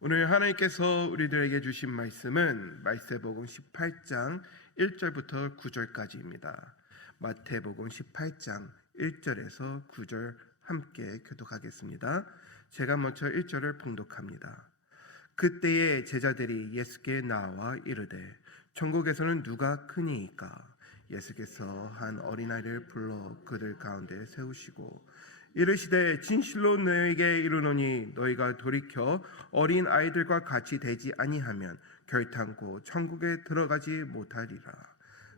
오늘 하나님께서 우리들에게 주신 말씀은 마태복음 18장 1절부터 9절까지입니다. 마태복음 18장 1절에서 9절 함께 교독하겠습니다. 제가 먼저 1절을 봉독합니다. 그때에 제자들이 예수께 나와 이르되 천국에서는 누가 크니이까? 예수께서 한 어린아이를 불러 그들 가운데 세우시고 이르시되 진실로 너희에게 이르노니 너희가 돌이켜 어린 아이들과 같이 되지 아니하면 결탄코 천국에 들어가지 못하리라.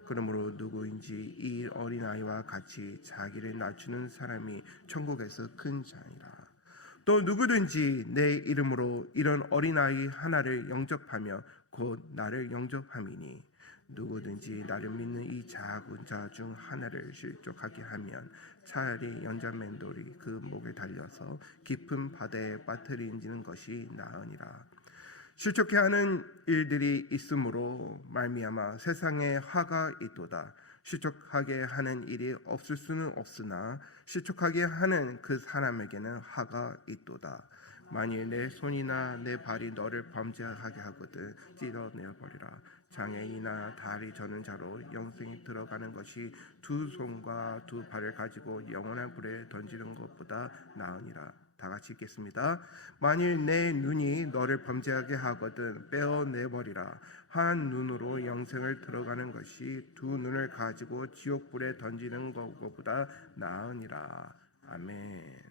그러므로 누구인지 이 어린 아이와 같이 자기를 낮추는 사람이 천국에서 큰 자니라. 또 누구든지 내 이름으로 이런 어린 아이 하나를 영접하며 곧 나를 영접함이니 누구든지 나를 믿는 이 작은 자 중 하나를 실족하게 하면 차라리 연자맨돌이 그 목에 달려서 깊은 바다에 빠뜨리는 것이 나으니라. 실족해 하는 일들이 있으므로 말미암아 세상에 화가 있도다. 실족하게 하는 일이 없을 수는 없으나 실족하게 하는 그 사람에게는 화가 있도다. 만일 내 손이나 내 발이 너를 범죄하게 하거든 찢어내어 버리라. 장애인이나 다리 저는 자로 영생이 들어가는 것이 두 손과 두 발을 가지고 영원한 불에 던지는 것보다 나으니라. 다 같이 읽겠습니다. 만일 내 눈이 너를 범죄하게 하거든 빼어내버리라. 한 눈으로 영생을 들어가는 것이 두 눈을 가지고 지옥불에 던지는 것보다 나으니라. 아멘.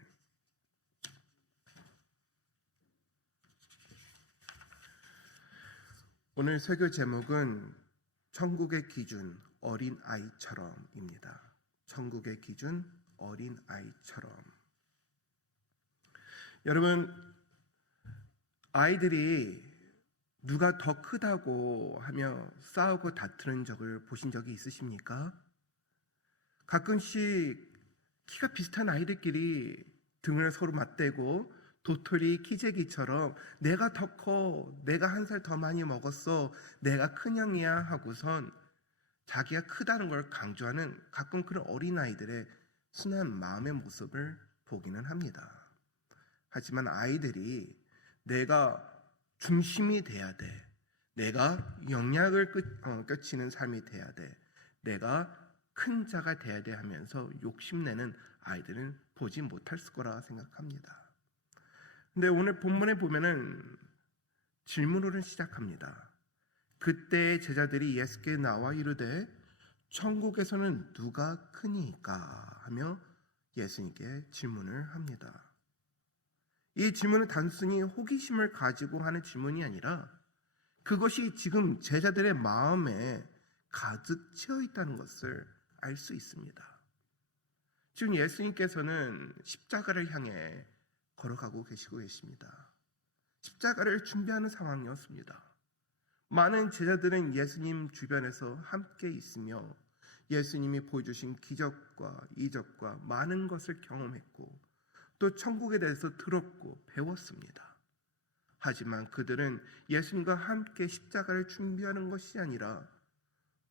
오늘 설교 제목은 천국의 기준 어린 아이처럼입니다. 천국의 기준 어린 아이처럼. 여러분, 아이들이 누가 더 크다고 하며 싸우고 다투는 적을 보신 적이 있으십니까? 가끔씩 키가 비슷한 아이들끼리 등을 서로 맞대고 도토리 키재기처럼 내가 더 커, 내가 한 살 더 많이 먹었어, 내가 큰형이야 하고선 자기가 크다는 걸 강조하는 가끔 그런 어린아이들의 순한 마음의 모습을 보기는 합니다. 하지만 아이들이 내가 중심이 돼야 돼, 내가 영향을 끼치는 삶이 돼야 돼, 내가 큰 자가 돼야 돼 하면서 욕심내는 아이들은 보지 못할 거라 생각합니다. 근데 오늘 본문에 보면은 질문으로 시작합니다. 그때 제자들이 예수께 나와 이르되 천국에서는 누가 크니까 하며 예수님께 질문을 합니다. 이 질문은 단순히 호기심을 가지고 하는 질문이 아니라 그것이 지금 제자들의 마음에 가득 채워 있다는 것을 알 수 있습니다. 지금 예수님께서는 십자가를 향해 걸어가고 계십니다. 십자가를 준비하는 상황이었습니다. 많은 제자들은 예수님 주변에서 함께 있으며 예수님이 보여주신 기적과 이적과 많은 것을 경험했고 또 천국에 대해서 들었고 배웠습니다. 하지만 그들은 예수님과 함께 십자가를 준비하는 것이 아니라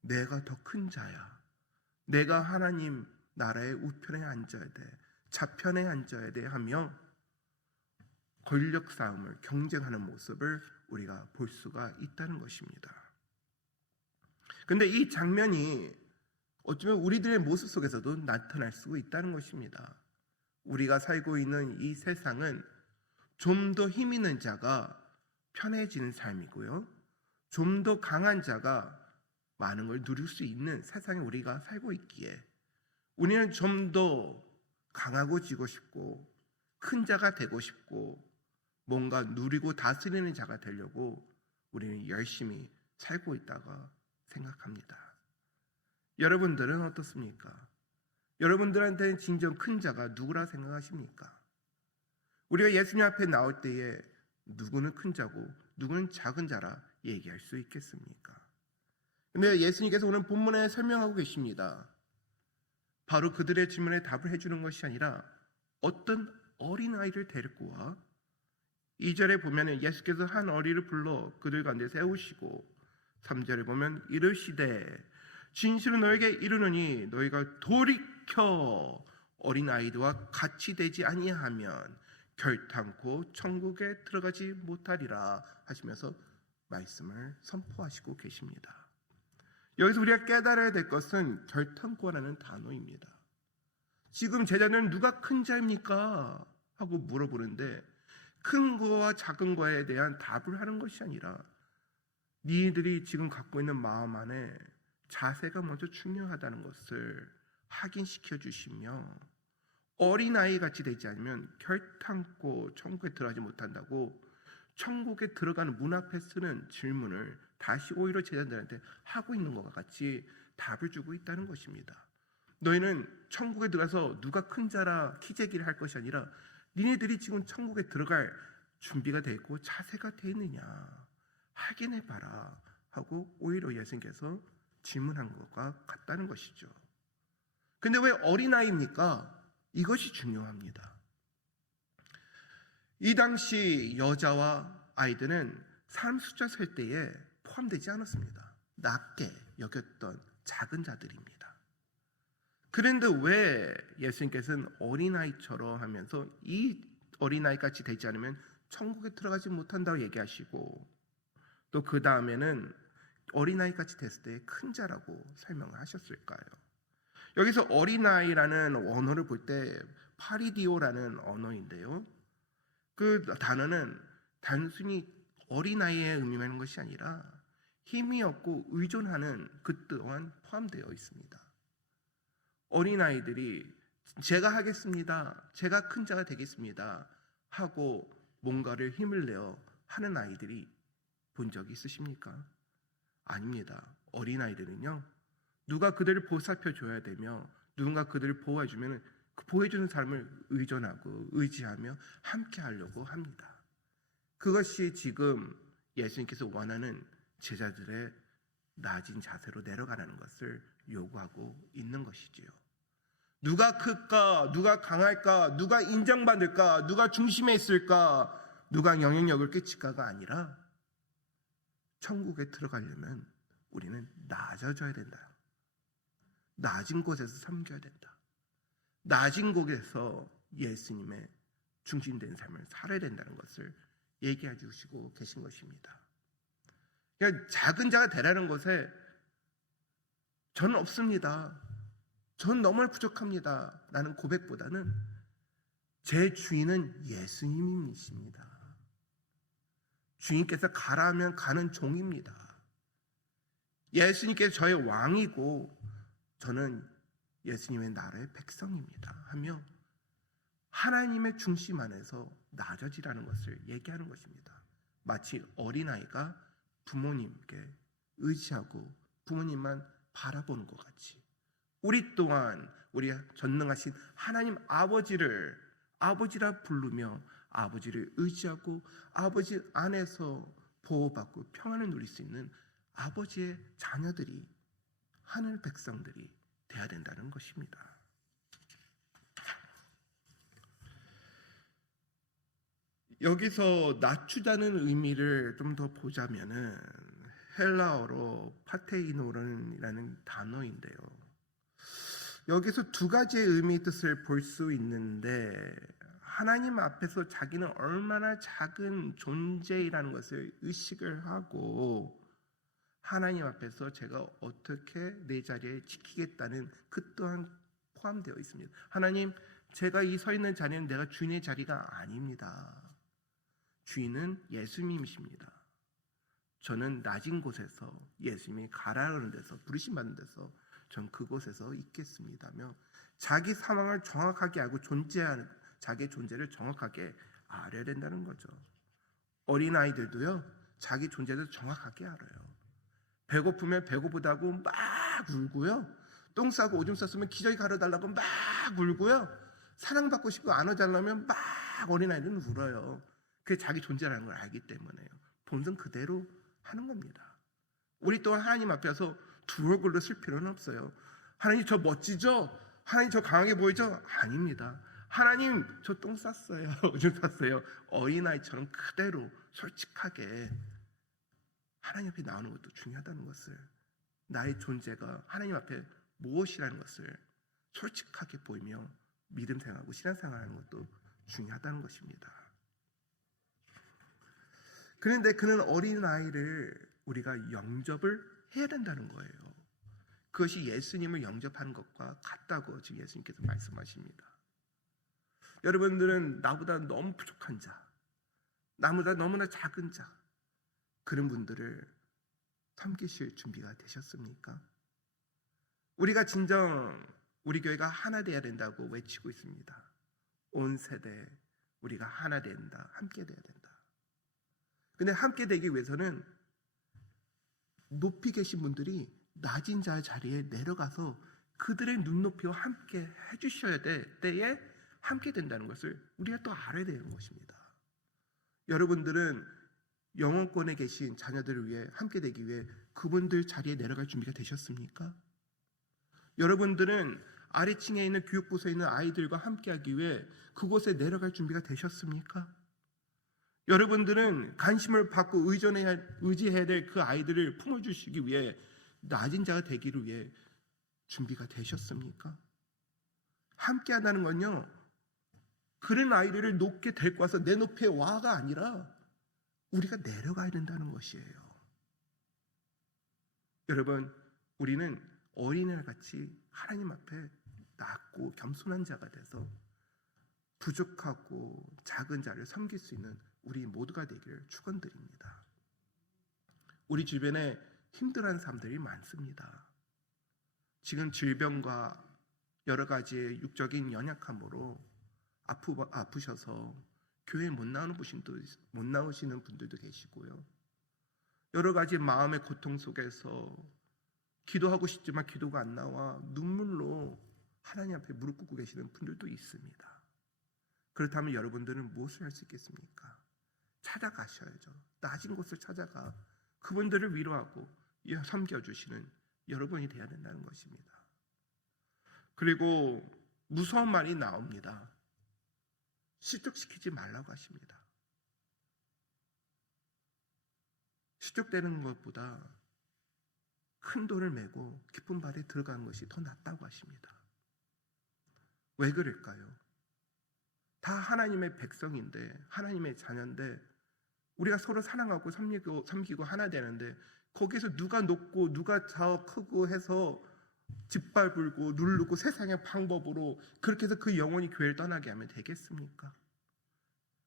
내가 더 큰 자야, 내가 하나님 나라의 우편에 앉아야 돼, 좌편에 앉아야 돼 하며 권력 싸움을 경쟁하는 모습을 우리가 볼 수가 있다는 것입니다. 그런데 이 장면이 어쩌면 우리들의 모습 속에서도 나타날 수 있다는 것입니다. 우리가 살고 있는 이 세상은 좀 더 힘 있는 자가 편해지는 삶이고요, 좀 더 강한 자가 많은 걸 누릴 수 있는 세상에 우리가 살고 있기에 우리는 좀 더 강하고 지고 싶고 큰 자가 되고 싶고 뭔가 누리고 다스리는 자가 되려고 우리는 열심히 살고 있다고 생각합니다. 여러분들은 어떻습니까? 여러분들한테는 진정 큰 자가 누구라 생각하십니까? 우리가 예수님 앞에 나올 때에 누구는 큰 자고 누구는 작은 자라 얘기할 수 있겠습니까? 그런데 예수님께서 오늘 본문에 설명하고 계십니다. 바로 그들의 질문에 답을 해주는 것이 아니라 어떤 어린아이를 데리고 와 2절에 보면 예수께서 한 어린이를 불러 그들 가운데 세우시고 3절에 보면 이르시되 진실은 너에게 이르노니 너희가 돌이켜 어린아이들과 같이 되지 아니하면 결탄코 천국에 들어가지 못하리라 하시면서 말씀을 선포하시고 계십니다. 여기서 우리가 깨달아야 될 것은 결탄코라는 단어입니다. 지금 제자는 누가 큰 자입니까? 하고 물어보는데 큰 거와 작은 거에 대한 답을 하는 것이 아니라 니들이 지금 갖고 있는 마음 안에 자세가 먼저 중요하다는 것을 확인시켜 주시며 어린아이 같이 되지 않으면 결탄코 천국에 들어가지 못한다고 천국에 들어가는 문 앞에 쓰는 질문을 다시 오히려 제자들한테 하고 있는 것과 같이 답을 주고 있다는 것입니다. 너희는 천국에 들어가서 누가 큰 자라 키재기를 할 것이 아니라 니네들이 지금 천국에 들어갈 준비가 되어 있고 자세가 되어 있느냐 확인해 봐라 하고 오히려 예수님께서 질문한 것과 같다는 것이죠. 근데 왜 어린아이입니까? 이것이 중요합니다. 이 당시 여자와 아이들은 사람 숫자 셀 때에 포함되지 않았습니다. 낮게 여겼던 작은 자들입니다. 그런데 왜 예수님께서는 어린아이처럼 하면서 이 어린아이같이 되지 않으면 천국에 들어가지 못한다고 얘기하시고 또 그 다음에는 어린아이같이 됐을 때 큰 자라고 설명을 하셨을까요? 여기서 어린아이라는 언어를 볼 때 파리디오라는 언어인데요. 그 단어는 단순히 어린아이의 의미하는 것이 아니라 힘이 없고 의존하는 그 또한 포함되어 있습니다. 어린아이들이 제가 하겠습니다. 제가 큰 자가 되겠습니다. 하고 뭔가를 힘을 내어 하는 아이들이 본 적이 있으십니까? 아닙니다. 어린아이들은요. 누가 그들을 보살펴 줘야 되며 누군가 그들을 보호해주면 그 보호해주는 사람을 의존하고 의지하며 함께 하려고 합니다. 그것이 지금 예수님께서 원하는 제자들의 낮은 자세로 내려가라는 것을 요구하고 있는 것이지요. 누가 클까? 누가 강할까? 누가 인정받을까? 누가 중심에 있을까? 누가 영향력을 끼칠까가 아니라 천국에 들어가려면 우리는 낮아져야 된다. 낮은 곳에서 섬겨야 된다. 낮은 곳에서 예수님의 중심된 삶을 살아야 된다는 것을 얘기해 주시고 계신 것입니다. 그러니까 작은 자가 되라는 것에 저는 없습니다. 전 너무 부족합니다. 라는 고백보다는 제 주인은 예수님이십니다. 주인께서 가라 하면 가는 종입니다. 예수님께서 저의 왕이고 저는 예수님의 나라의 백성입니다. 하며 하나님의 중심 안에서 낮아지라는 것을 얘기하는 것입니다. 마치 어린아이가 부모님께 의지하고 부모님만 바라보는 것 같이 우리 또한 우리 전능하신 하나님 아버지를 아버지라 부르며 아버지를 의지하고 아버지 안에서 보호받고 평안을 누릴 수 있는 아버지의 자녀들이 하늘 백성들이 돼야 된다는 것입니다. 여기서 낮추다는 의미를 좀 더 보자면은 헬라어로 파테이노론이라는 단어인데요. 여기서 두 가지의 의미 뜻을 볼 수 있는데 하나님 앞에서 자기는 얼마나 작은 존재이라는 것을 의식을 하고 하나님 앞에서 제가 어떻게 내 자리에 지키겠다는 그 또한 포함되어 있습니다. 하나님, 제가 이 서 있는 자리는 내가 주인의 자리가 아닙니다. 주인은 예수님이십니다. 저는 낮은 곳에서 예수님이 가라는 데서 부르심 받는 데서 전 그곳에서 있겠습니다며 자기 상황을 정확하게 알고 존재하는 자기의 존재를 정확하게 알아야 된다는 거죠. 어린아이들도요. 자기 존재를 정확하게 알아요. 배고프면 배고프다고 막 울고요. 똥 싸고 오줌 쌌으면 기저귀 가려달라고 막 울고요. 사랑받고 싶고 안아달라면 막 어린아이들은 울어요. 그게 자기 존재라는 걸 알기 때문에요. 본성 그대로 하는 겁니다. 우리 또한 하나님 앞에서 두 얼굴로 쓸 필요는 없어요. 하나님 저 멋지죠? 하나님 저 강하게 보이죠? 아닙니다. 하나님 저 똥 쌌어요. 오줌 쌌어요. 어린아이처럼 그대로 솔직하게 하나님 앞에 나오는 것도 중요하다는 것을 나의 존재가 하나님 앞에 무엇이라는 것을 솔직하게 보이며 믿음 생활하고 신앙 생활하는 것도 중요하다는 것입니다. 그런데 그는 어린아이를 우리가 영접을 해야 된다는 거예요. 그것이 예수님을 영접하는 것과 같다고 지금 예수님께서 말씀하십니다. 여러분들은 나보다 너무 부족한 자, 나보다 너무나 작은 자, 그런 분들을 섬기실 준비가 되셨습니까? 우리가 진정 우리 교회가 하나 되어야 된다고 외치고 있습니다. 온 세대 우리가 하나 된다, 함께 되어야 된다. 근데 함께 되기 위해서는 높이 계신 분들이 낮은 자의 자리에 내려가서 그들의 눈높이와 함께 해주셔야 될 때에 함께 된다는 것을 우리가 또 알아야 되는 것입니다. 여러분들은 영혼권에 계신 자녀들을 위해 함께 되기 위해 그분들 자리에 내려갈 준비가 되셨습니까? 여러분들은 아래층에 있는 교육부서에 있는 아이들과 함께하기 위해 그곳에 내려갈 준비가 되셨습니까? 여러분들은 관심을 받고 의지해야 될 그 아이들을 품어주시기 위해 낮은 자가 되기를 위해 준비가 되셨습니까? 함께하다는 건요, 그런 아이들을 높게 데리고 와서 내 높이에 와가 아니라 우리가 내려가야 된다는 것이에요. 여러분, 우리는 어린애 같이 하나님 앞에 낮고 겸손한 자가 돼서 부족하고 작은 자를 섬길 수 있는 우리 모두가 되기를 축원드립니다. 우리 주변에 힘들어하는 사람들이 많습니다. 지금 질병과 여러 가지의 육적인 연약함으로 아프셔서 교회에 못 나오시는 분들도 계시고요. 여러 가지 마음의 고통 속에서 기도하고 싶지만 기도가 안 나와 눈물로 하나님 앞에 무릎 꿇고 계시는 분들도 있습니다. 그렇다면 여러분들은 무엇을 할 수 있겠습니까? 찾아가셔야죠. 낮은 곳을 찾아가 그분들을 위로하고 섬겨주시는 여러분이 되어야 된다는 것입니다. 그리고 무서운 말이 나옵니다. 실족시키지 말라고 하십니다. 실족되는 것보다 큰 돈을 메고 깊은 발에 들어가는 것이 더 낫다고 하십니다. 왜 그럴까요? 다 하나님의 백성인데, 하나님의 자녀인데, 우리가 서로 사랑하고 섬기고 하나 되는데, 거기서 누가 높고 누가 더 크고 해서 짓밟고 누르고 세상의 방법으로 그렇게 해서 그 영혼이 교회를 떠나게 하면 되겠습니까?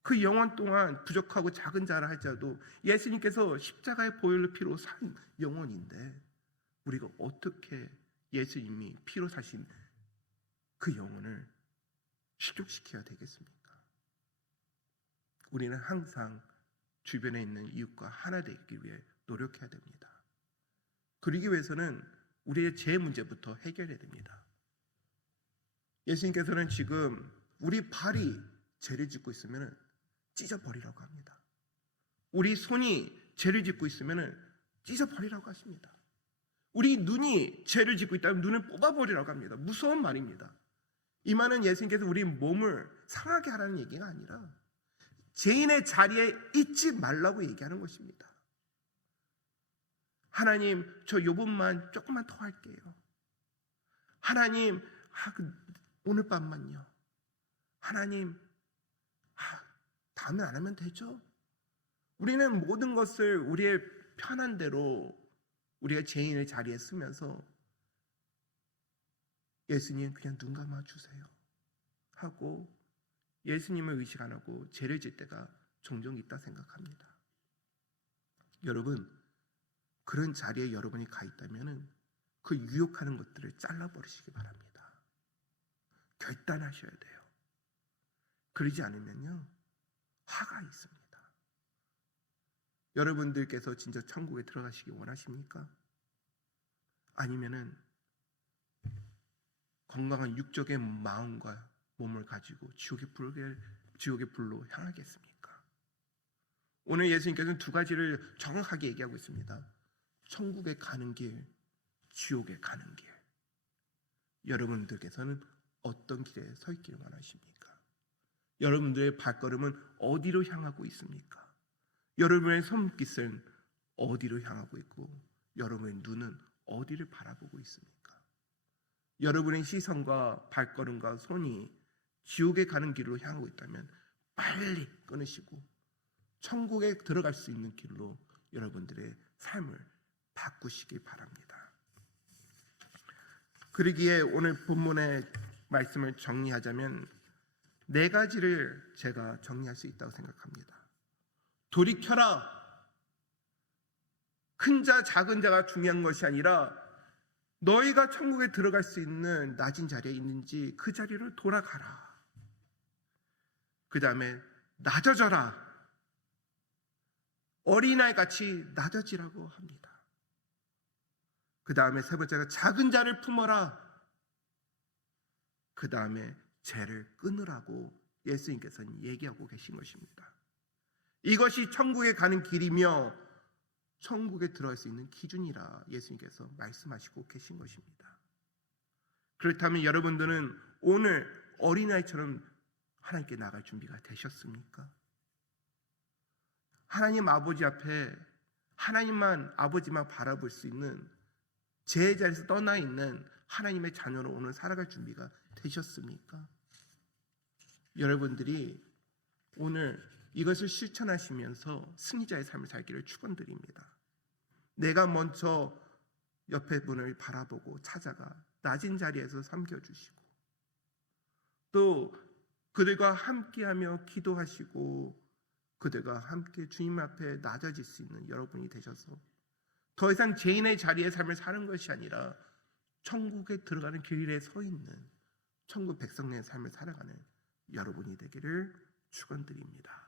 그 영혼 동안 부족하고 작은 자라 할지라도 예수님께서 십자가의 보혈로 피로 산 영혼인데, 우리가 어떻게 예수님이 피로 사신 그 영혼을 실족시켜야 되겠습니까? 우리는 항상 주변에 있는 이웃과 하나 되기 위해 노력해야 됩니다. 그러기 위해서는 우리의 죄 문제부터 해결해야 됩니다. 예수님께서는 지금 우리 발이 죄를 짓고 있으면 찢어버리라고 합니다. 우리 손이 죄를 짓고 있으면 찢어버리라고 하십니다. 우리 눈이 죄를 짓고 있다면 눈을 뽑아버리라고 합니다. 무서운 말입니다. 이 말은 예수님께서 우리 몸을 상하게 하라는 얘기가 아니라 죄인의 자리에 있지 말라고 얘기하는 것입니다. 하나님, 저 요번만 조금만 더 할게요. 하나님, 오늘 밤만요. 하나님, 다음에 안 하면 되죠. 우리는 모든 것을 우리의 편한 대로 우리가 죄인의 자리에 쓰면서 예수님 그냥 눈 감아주세요 하고 예수님을 의식 안 하고 죄를 질 때가 종종 있다 생각합니다. 여러분, 그런 자리에 여러분이 가 있다면 그 유혹하는 것들을 잘라버리시기 바랍니다. 결단하셔야 돼요. 그러지 않으면요, 화가 있습니다. 여러분들께서 진짜 천국에 들어가시기 원하십니까? 아니면은 건강한 육적의 마음과 몸을 가지고 지옥의 불로 향하겠습니까? 오늘 예수님께서는 두 가지를 정확하게 얘기하고 있습니다. 천국에 가는 길, 지옥에 가는 길. 여러분들께서는 어떤 길에 서 있기를 원하십니까? 여러분들의 발걸음은 어디로 향하고 있습니까? 여러분의 손깃은 어디로 향하고 있고 여러분의 눈은 어디를 바라보고 있습니까? 여러분의 시선과 발걸음과 손이 지옥에 가는 길로 향하고 있다면 빨리 끊으시고 천국에 들어갈 수 있는 길로 여러분들의 삶을 바꾸시기 바랍니다. 그러기에 오늘 본문의 말씀을 정리하자면 네 가지를 제가 정리할 수 있다고 생각합니다. 돌이켜라. 큰 자 작은 자가 중요한 것이 아니라 너희가 천국에 들어갈 수 있는 낮은 자리에 있는지 그 자리로 돌아가라. 그 다음에 낮아져라. 어린아이 같이 낮아지라고 합니다. 그 다음에 세 번째가 작은 자를 품어라. 그 다음에 죄를 끊으라고 예수님께서는 얘기하고 계신 것입니다. 이것이 천국에 가는 길이며 천국에 들어갈 수 있는 기준이라 예수님께서 말씀하시고 계신 것입니다. 그렇다면 여러분들은 오늘 어린아이처럼 하나님께 나갈 준비가 되셨습니까? 하나님 아버지 앞에 하나님만 아버지만 바라볼 수 있는 제 자리에서 떠나 있는 하나님의 자녀로 오늘 살아갈 준비가 되셨습니까? 여러분들이 오늘 이것을 실천하시면서 승리자의 삶을 살기를 축원드립니다. 내가 먼저 옆에 분을 바라보고 찾아가 낮은 자리에서 섬겨주시고 또 그들과 함께하며 기도하시고 그들과 함께 주님 앞에 낮아질 수 있는 여러분이 되셔서 더 이상 죄인의 자리의 삶을 사는 것이 아니라 천국에 들어가는 길에 서 있는 천국 백성의 삶을 살아가는 여러분이 되기를 축원드립니다.